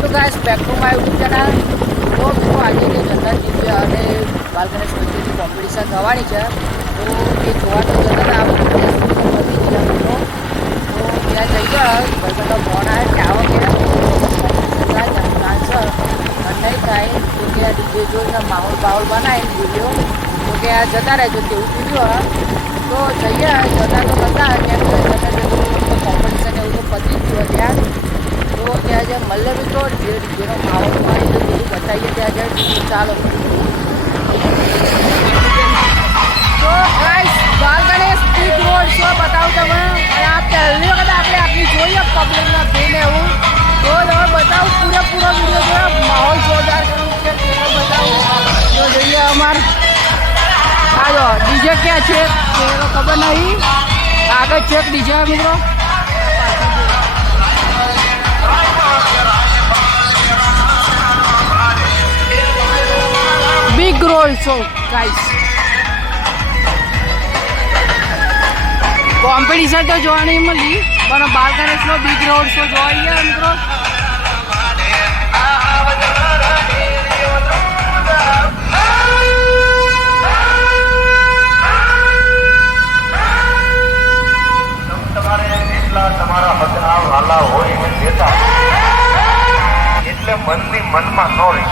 Welcome to guys back to my YouTube channel. તો મિત્રો આજે જે જનતા દિવ્ય અને બાલ ગણેશ વચ્ચેની કોમ્પિટિશન થવાની છે તો એ જોવા તો જતા હતા. આ વખતે પતી ગયા મિત્રો. તો ત્યાં જઈએ ભાઈબંધો ફોન આવે કે આવો કે કોમ્પિટિશન થાય ચાન્સ અને નહીં થાય તો કે ડીજે જોઈને માહોલ બનાવીને વિડીયો તો કે આ જતા રહેજો તેવું કીધું. તો જઈએ જતા તો બધા કેમ કે જતા કોમ્પિટિશન એવું તો પતી જ ગયું ત્યાં. તો ત્યાં જે મળે મિત્રો જેનો માહોલ હોય તો બધું બતાવીએ ત્યાં જાય. ચાલો તો ગાઈસ બાલ ગણેશ બિગ રોડ શો બતાવું તમે. અને આ પહેલી વખત આપણે આટલી જોઈએ પબ્લિકના થઈને એવું તો તમે બતાવું પૂરેપૂરો વિડીયો જોયો માહોલ જોરદાર કરું કે બતાવું જો જોઈએ અમાર હાલો ડીજે ક્યાં છે એ ખબર નહીં. આગળ છે ડીજે મિત્રો. Big road show guys. Competition તો જોવા નહીં મળી પણ બાલ ગણેશનો બિગ રોડ શો જોવા ગયા મિત્રો. તમારા બધા વાલા હોય એને દેતા એટલે મનની મનમાં ન રહે.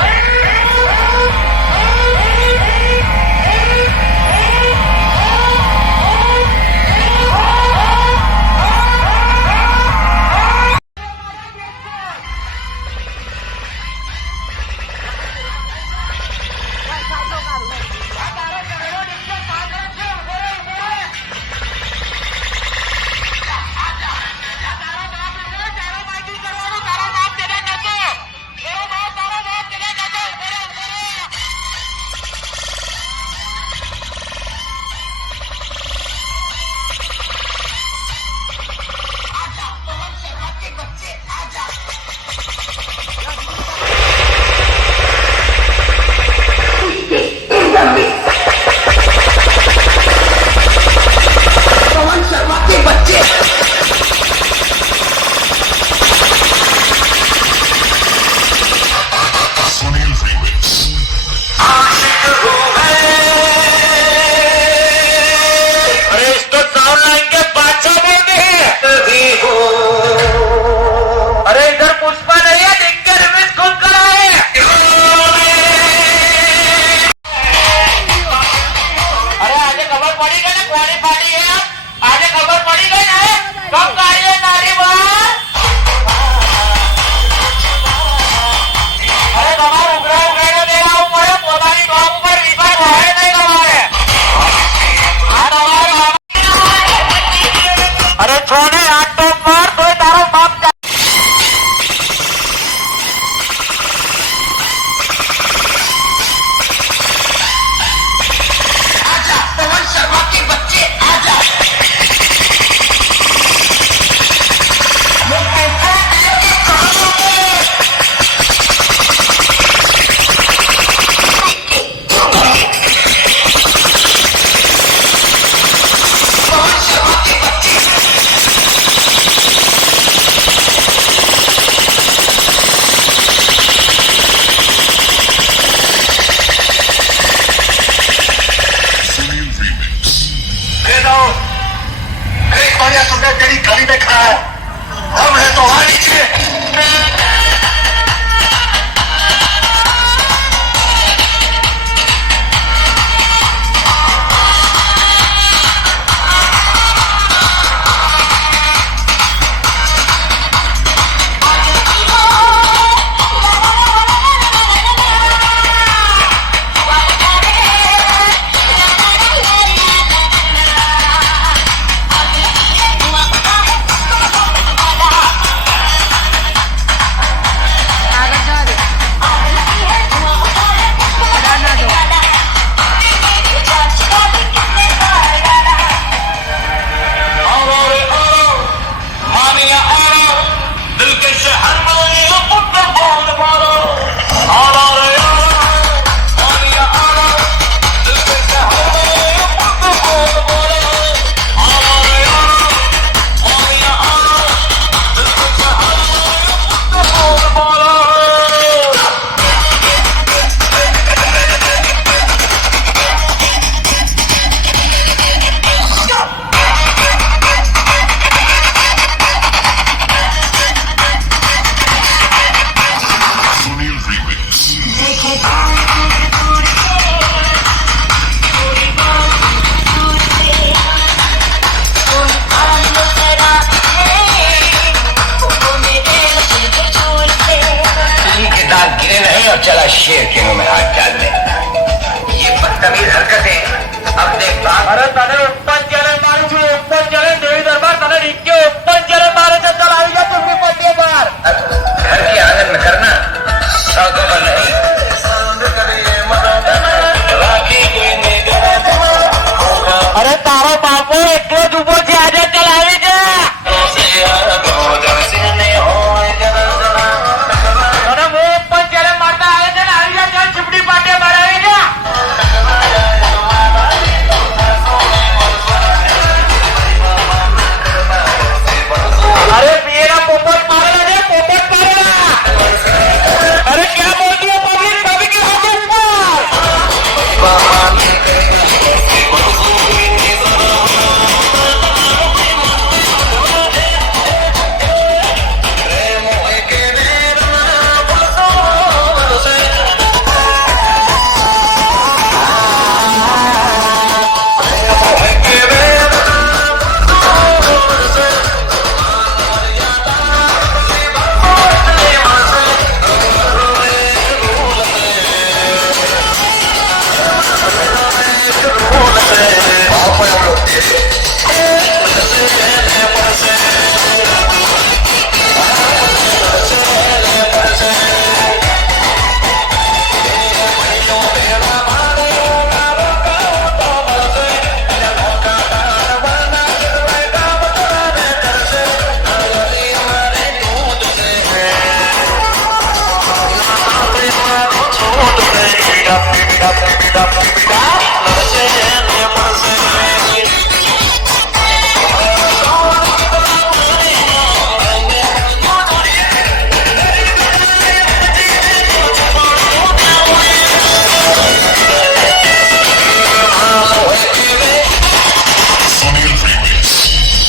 अब चला शेर के मुंह में हाथ डालने। ये बदतमीज हरकतें अपने बाप। अरे तने ओपन चैलेंज मारू છું ઓપન ચેલેન્જ દેવી દરબાર તને ડીકે ઓપન ચેલેન્જ મારે છે ચાલ આવી જા તું પટ્ટી પર घर के आंगन में करना, सौदों में नहीं। અરે તારો બાપો એટલો જ ઉભો છે આજે ચાલ આવી જા તને હું ઓપન ચેલેન્જ મારતા આવે છે ને આવી જા ચાલ ચીપડી પાટે બહાર આવી જા अरे मेरा पोपट मारेगा रे पोपट मारेगा अरे क्या बोल दिया पब्लिक कभी के हाथ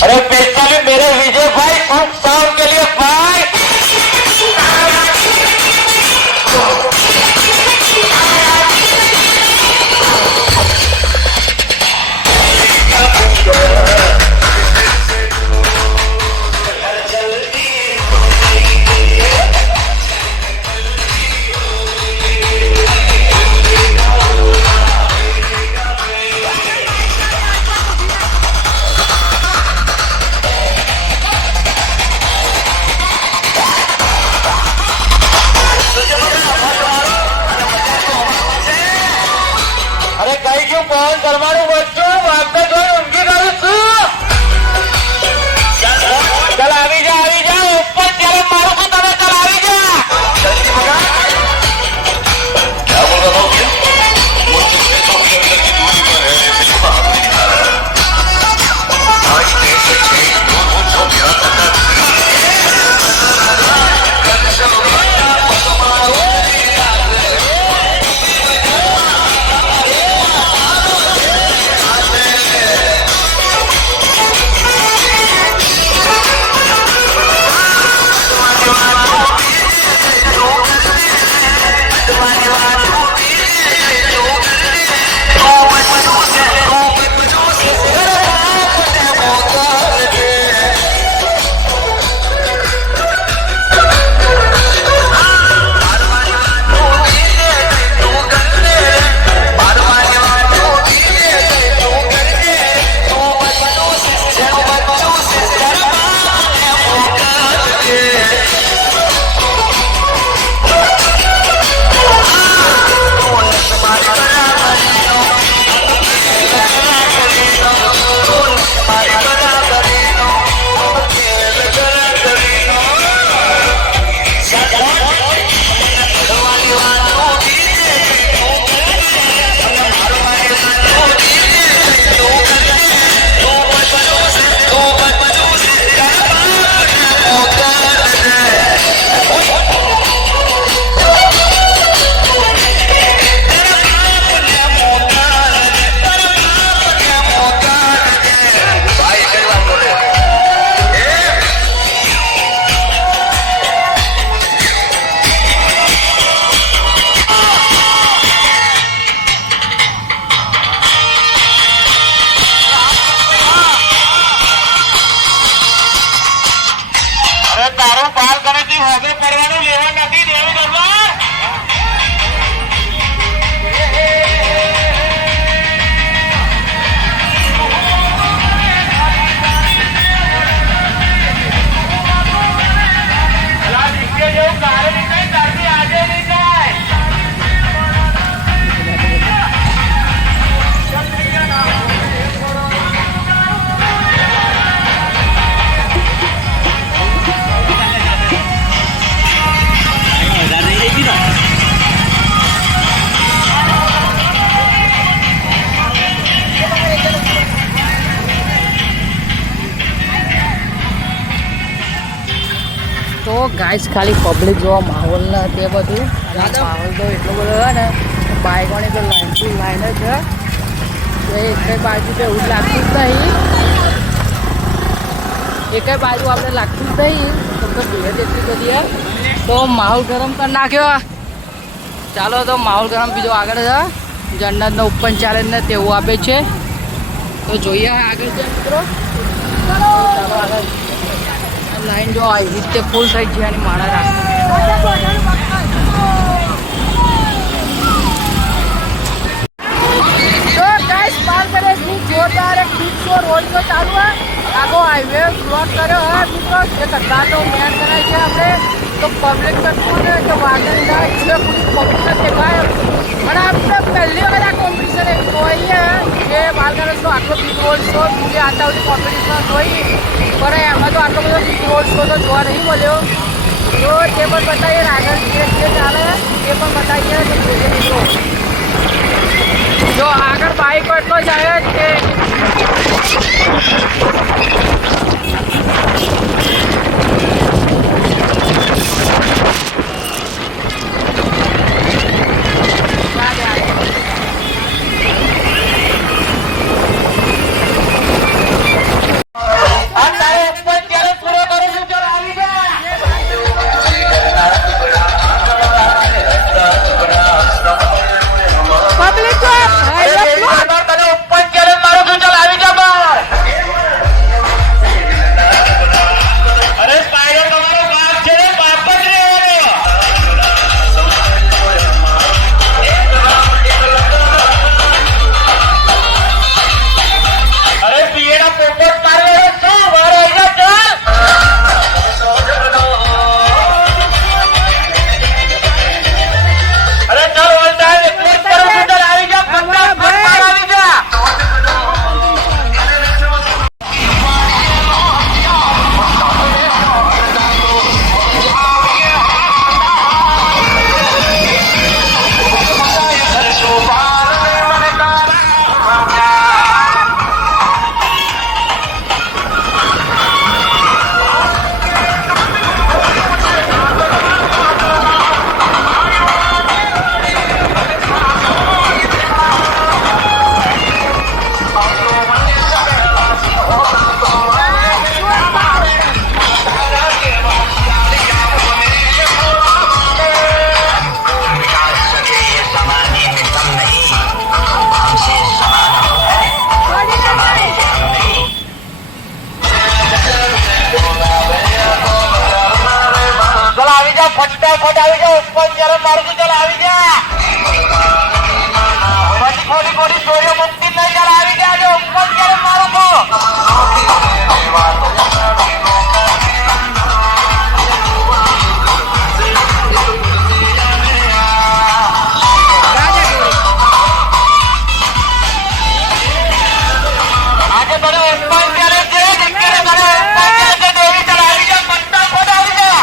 अरे स्पेशली मेरे विजय भाई फर्स्ट साउंड के लिए भाई अरे कहीं क्यों फोन करवाणु बच्चों वापस जो उनकी करूँ तू चल આવી જા ऊपर चले मारो को तने चल આવી जा क्या बोल रहा हूँ? मुझसे 600 किलोमीटर की दूरी पर है इसको हाथ नहीं दिखा रहा। आज देश से 6 दूर जो मेरा તારું પાર કરે છે હવે કરવાનું લેવા નથી દેવું દરબાર તો ગાઈસ ખાલી પબ્લિક જોવા માહોલ ને તે બધું માહોલ તો એટલો બધો છે ને બાઇકોની તો લાઈનથી લાઈન જ છે તો એક બાજુ તો એવું લાગતું જ નહીં એક બાજુ આપણે લાગતું જ નહીં તો ભીડ એટલી બધી તો માહોલ ગરમ કરી નાખ્યો ચાલો તો માહોલ ગરમ બીજો આગળ છે જન્નતનો ઓપન ચેલેન્જને તેવું આપે છે તો જોઈએ આગળ છે મિત્રો ચાલો આગળ લાઈન જો આવી રીતે ફૂલ થઈ છે અને માણા રાખે તો ગાઈસ બાલગણેશની જોરદાર એક બીચો રોડ તો ચાલુ है आगो हाईवे ब्लॉक કર્યો है મિત્રો જે કદાચ મેન કરાય છે આપણે તો પબ્લિક કરતું ને કે વાગણ જાય એટલે પૂરી પબ્લિક દેખાય અને આપણે પહેલી વખત આ કોમ્પિટિશન એક જોઈએ કે બાલગણેશનો આટલો બીચ રોડ શો બીજે આટલા બધી કોમ્પિટિશન જોઈ પણ એમાં તો આટલો બધો બીચ રોડ શો તો જોવા નહીં મળ્યો તો તે પણ બતાવીએ આગળ જે ચાલે એ પણ બતાવીએ કે જોઈએ મિત્રો જો આગળ બાઇક એટલો જાય જ કે ફટાફટ આવી જાઓ ઉપર જયારે મારું ચાલ આવી જા પછી થોડી થોડી ચોરીઓ મુક્તિ નહીં ચાલ આવી જાજો ઉપર જયારે મારો આજે બડો ઉપર જયારે જે દીકરે બડો ઉપર જયારે દેવી ચાલ આવી જા ફટાફટ આવી જા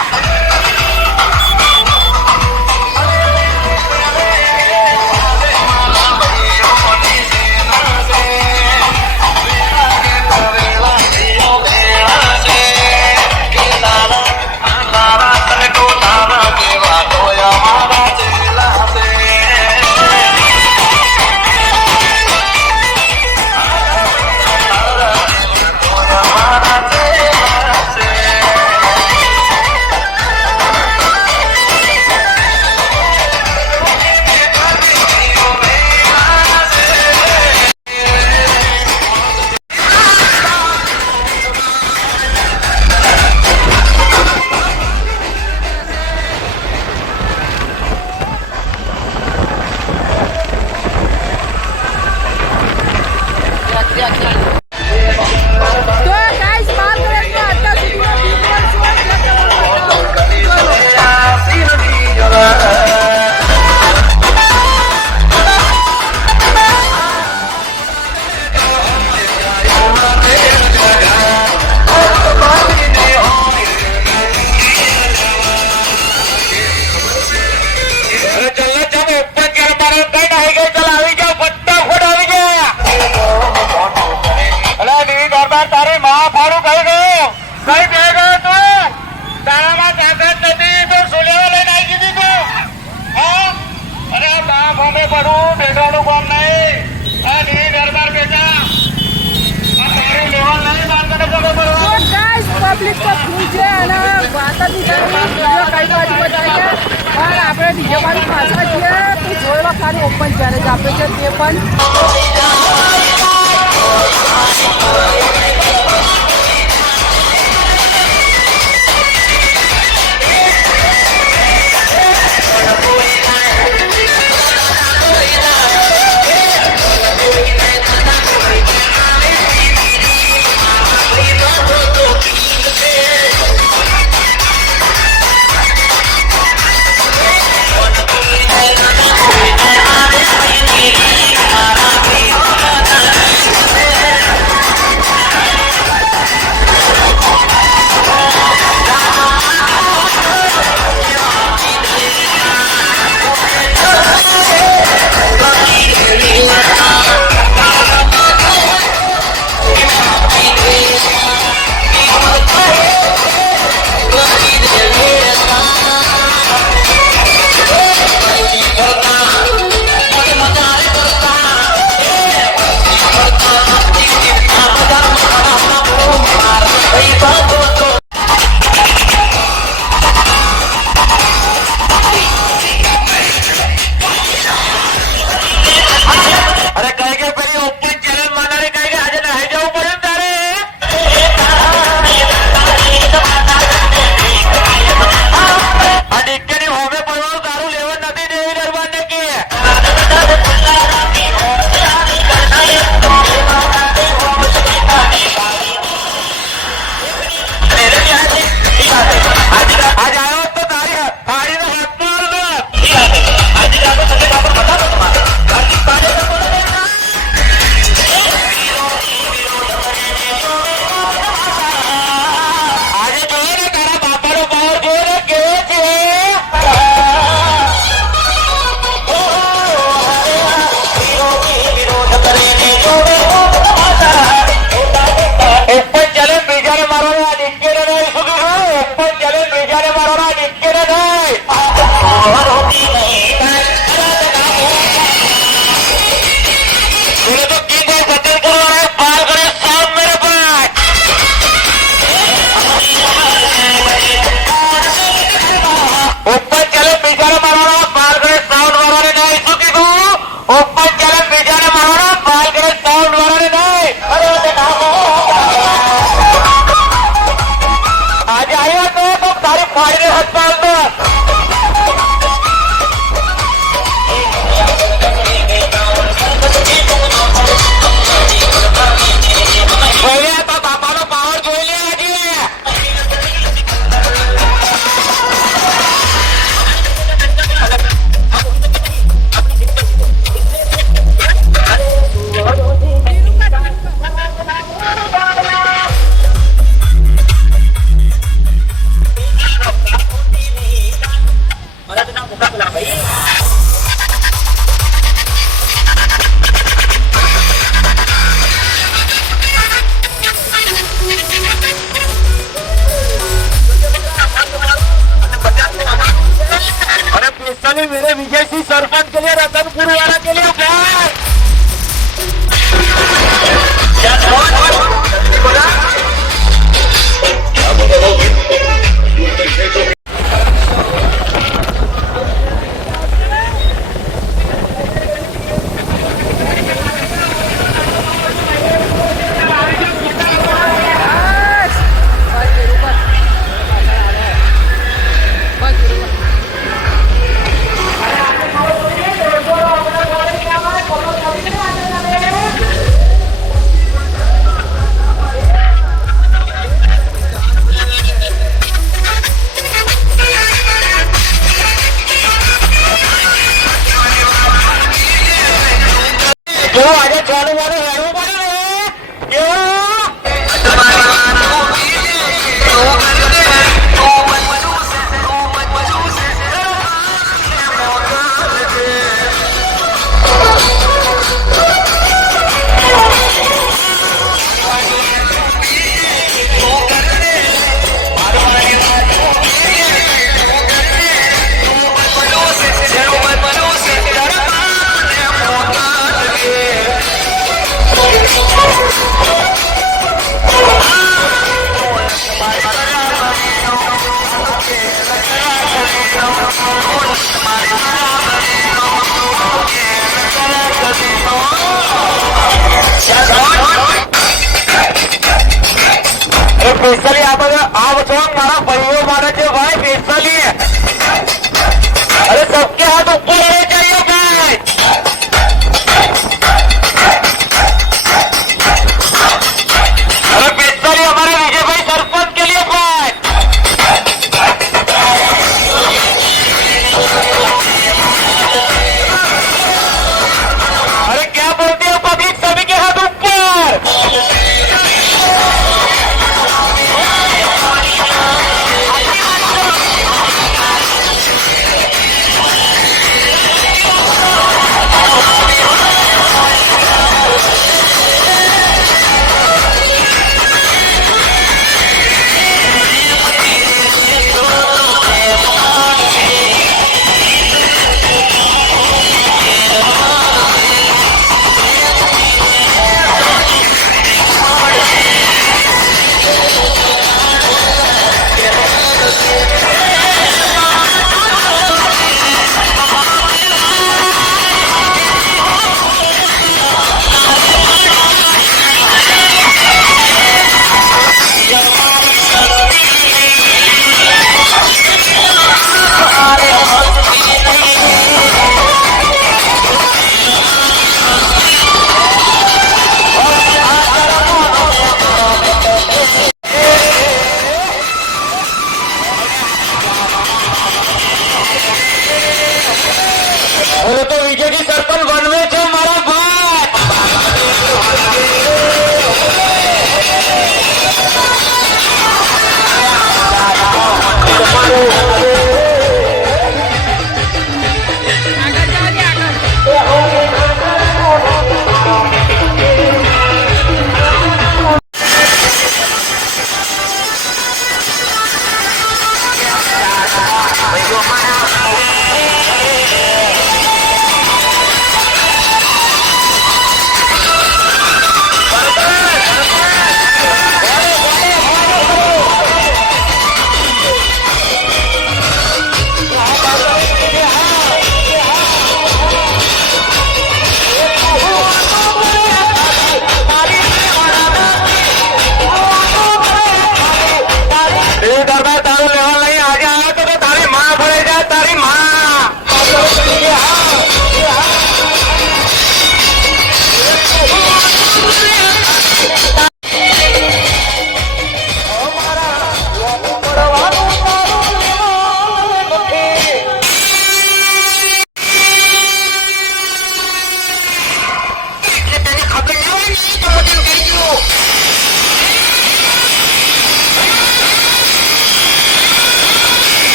તારી માં ફાડું કઈ ગયો કઈ દે ગયો તું તારામાં કરી દીધા વિડીયો કઈ બાજુ બતાવીએ પણ આપણે બીજા બાજુ પાછા છીએ તો જોયેલો ખાલી ઓપન ચેલેન્જ આપે છે તે પણ मेरे विजय सिंह सरपंच के लिए रतनपुर वाला के लिए આજે ચાલુ વાળું હેરું સ્પેશિયલી આ સોંગ મારા ભાઈઓ માટે છે ભાઈ, સ્પેશિયલી. અરે સબકે હાથ ઉપર લેને चाहिए भाई. अरे स्पेशली हमारे विजय भाई सरपंच के लिए भाई. अरे क्या बोलते हो पब्लिक, सभी के हाथ ऊपर. बोले तो विजय जी सरपंच बनवे છે મારા ભાઈ. આગળ જાઓ ને આગળ.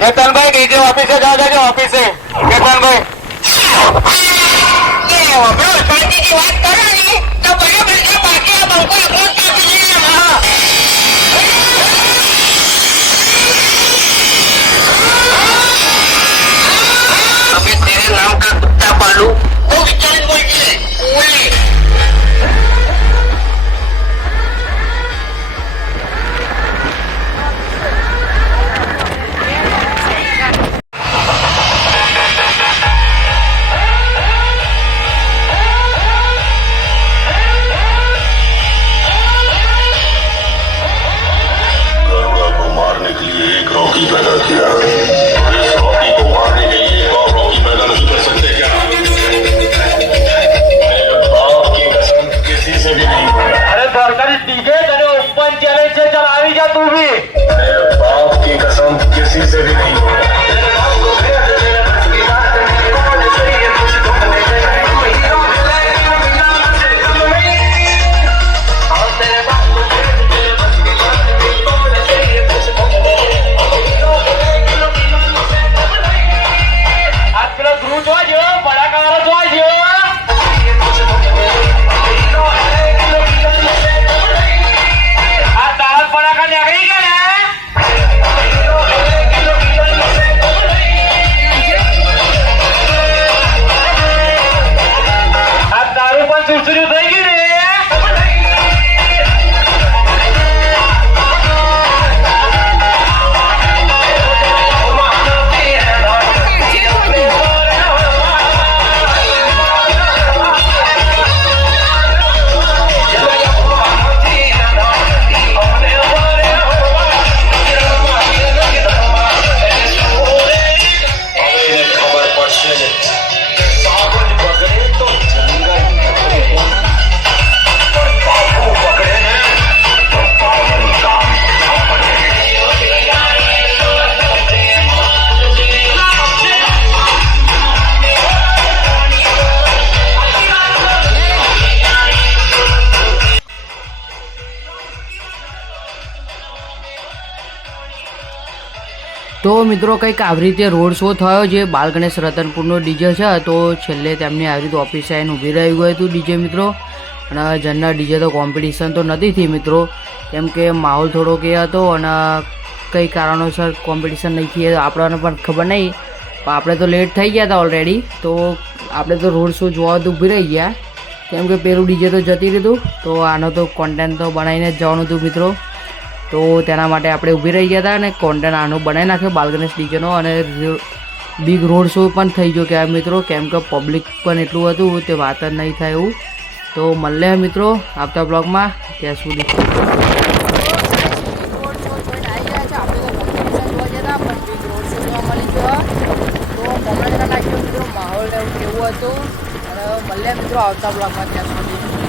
કેતનભાઈ ડીજે ઓફિસે જાઓ, જાજો ઓફિસે. કેતનભાઈ अबे तेरे नाम का कुत्ता पालू वो विचारित बोलते ओले. गरुड़ा को मारने के लिए एक रॉकी पैदा किया. इस रॉकी को मारने के लिए एक और रॉकी पैदा नहीं कर सकते क्या? मेरे बाप की कसम किसी से भी नहीं. અરે સરકારી ટિકિટ અને ઓપન ચેલેન્જ છે, ચાલ આવી જા તું બી. मेरे बाप की कसम किसी से भी नहीं. આજ પેલો ધ્રુવ જોજો, ભડાકાવાળો જોજો. તો મિત્રો કંઈક આવી રીતે રોડ શો થયો છે બાલ ગણેશ રતનપુરનો ડીજે છે. તો છેલ્લે તેમની આવી રીતે ઓફિસે આવીને ઊભી રહી ગયું હતું ડીજે મિત્રો. અને જનરલ ડીજે તો કોમ્પિટિશન તો નથી થઈ મિત્રો, કેમ કે માહોલ થોડો કે હતો અને કઈ કારણોસર કોમ્પિટિશન નહીં થઈ આપણને પણ ખબર નહીં. પણ આપણે તો લેટ થઈ ગયા હતા ઓલરેડી, તો આપણે તો રોડ શો જોવા તો ઊભી રહી ગયા, કેમ કે પેલું ડીજે તો જતી રહ્યું. તો આનો તો કોન્ટેન્ટ તો બનાવીને જ જવાનું હતું મિત્રો. તો તેના માટે આપણે ઊભી રહી ગયા હતા અને કોન્ટેન્ટ આનો બનાવી નાખ્યો બાલ ગણેશ ડીજેનો. અને બિગ રોડ શો પણ થઈ ગયો કહેવાય મિત્રો, કેમ કે પબ્લિક પણ એટલું હતું તે વાત જ નહીં થાય એવું. તો મળે મિત્રો આવતા બ્લોગમાં, ત્યાં સુધી. માહોલ કેવું હતું અને મળે મિત્રો આવતા બ્લોગમાં, ત્યાં સુધી.